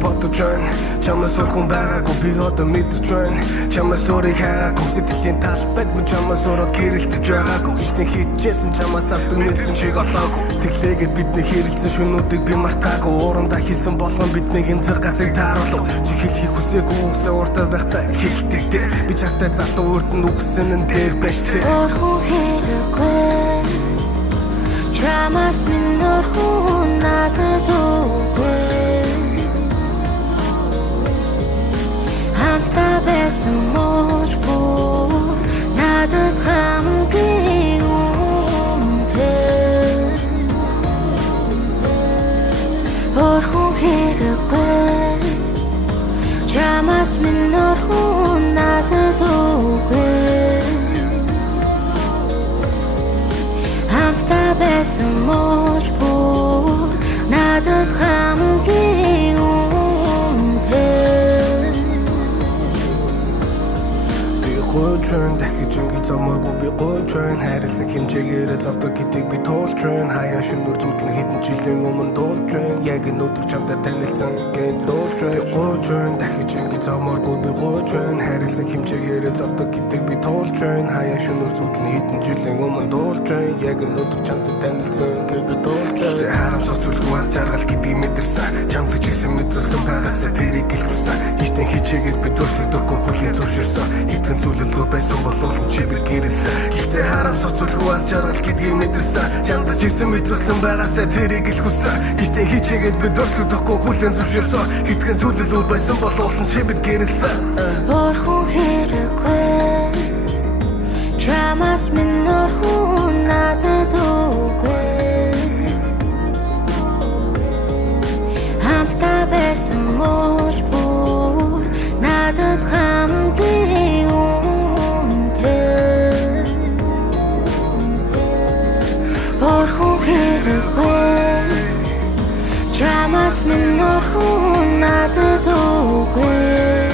бодож байна. Чамаас өрхөн байгаагүй би одоо мэдэрч байна. Чамаас өөрийг хайгаагүй сэтгэлийн талбайд минь чамаас өрөөд гэрэлтэж байгаагүй. Хичнээн хийжсэн чамаас авдаг мэдрэмжийг олоогүй. Тэглээгээд бидний хэрэлцэн шөнүүдийг би мартаагүй. Уурандаа хийсэн болгон биднийг эмзэг газыг тааруулав. Чи хэлхийг хүсээгүй үгсээ уртаа байхдаа хэлдэг дээ. Би чартай залуу үрд нь үгсэн нь дээр байж тээ. Орхон хэрэггүй чамаас минь орхон надад өгөө. Хамтдаа байсан мууч бүр надад хамгийн үнэтэй. Орхон хэрэггүй чамаас минь орхон надад өгөө. Хамтдаа байсан мууч бүр надад хамгийн үнэтэй. Би гойж байна дахиж ингэ замаагүй би гойж байна. Хайрлсан хэмжээгээрээ завдаг гэдгийг би туулж байна. Хаяа шөнөөр зүтгэн хэдэн жилийн өмнө дуулж байна. Яг энэ өдөр чамтай танилцсан гэж дуулж байна. Гойж байна дахиж ингэ замаагүй би гойж байна. Хайрлсан хэмжээгээрээ завдаг гэдгийг би туулж байна. Хаяа шөнөөр зүтгэн хэдэн жилийн өмнө дуулж байна. Яг энэ өдөр чамтай танилцсан гэж би дуулж байна. Харамсах зүйлгүй аз жаргал гэдгийг мэдэрсэн. Чамд ч гэсэн мэдрүүлсэн байгаасаа тэрийг гэлжүүлсэн. Хичнээн хичээгээд би дуршлагдахгүй хүлийн зөвшөөрсөн. Хэдхэн зүйлэлгүй байсан боловч чи бид гэрэлсэн. Гэхдээ харамсах зүйлгүй аз жаргал гэдгийг мэдэрсэн. Чамд ч гэсэн мэдрүүлсэн байгаасаа тэрийг гэлжүүлсэн. Хичнээн хичээгээд би дуршлагдахгүй хүлийн зөвшөөрсөн. Хэдхэн зүйлэлгүй байсан боловч чи бид гэрэлсэн. Орхон хэрэггүй чамаас минь орхон надад өгөө. Хамтдаа байсан мууч бүр надад хамгийн үнэтэй. Орхон хэрэггүй чамаас минь орхон надад өгөө.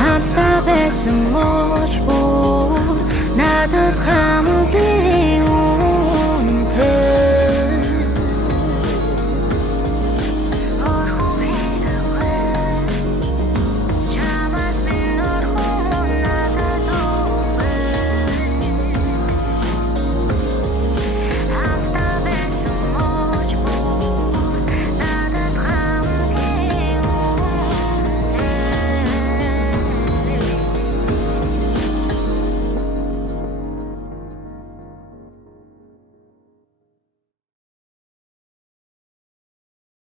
Хамтдаа байсан мууч бүр надад